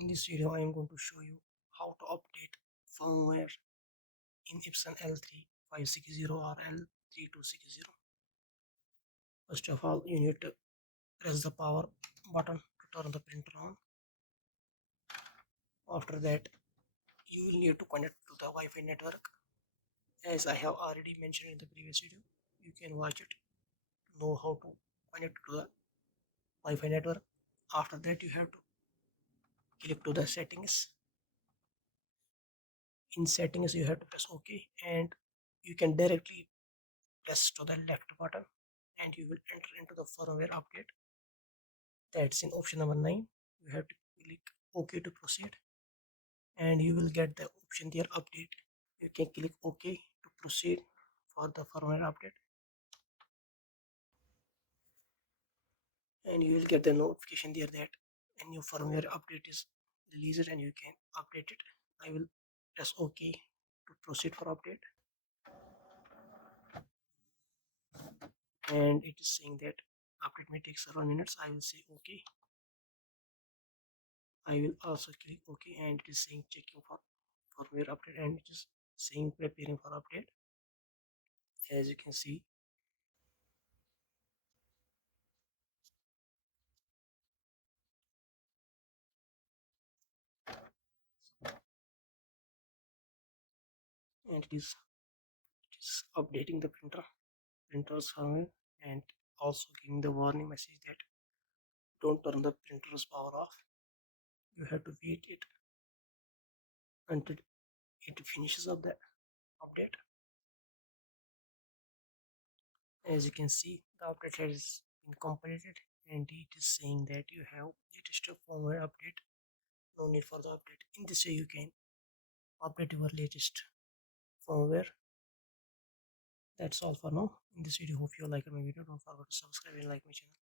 In this video, I am going to show you how to update firmware in Epson L3560 or L3260. First of all, you need to press the power button to turn the printer on. After that, you will need to connect to the Wi-Fi network. As I have already mentioned in the previous video, you can watch it to know how to connect to the Wi-Fi network. After that, you have to click to the settings. In settings, you have to press OK, and you can directly press to the left button and you will enter into the firmware update. That's in option number 9. You have to click OK to proceed, and you will get the option there, update. You can click OK to proceed for the firmware update, and you will get the notification there that a new firmware update is released and you can update it. I will press OK to proceed for update, and it is saying that update may take several minutes. I will say OK. I will also click OK, and it is saying checking for firmware update, and it is saying preparing for update. As you can see, and it is updating the printer's firmware, and also giving the warning message that don't turn the printer's power off. You have to wait it until it finishes up the update. As you can see, the update has been completed, and it is saying that you have latest firmware update. No need for the update. In this way, you can update your latest firmware. That's all for now. In this video, hope you like my video. Don't forget to subscribe and like my channel.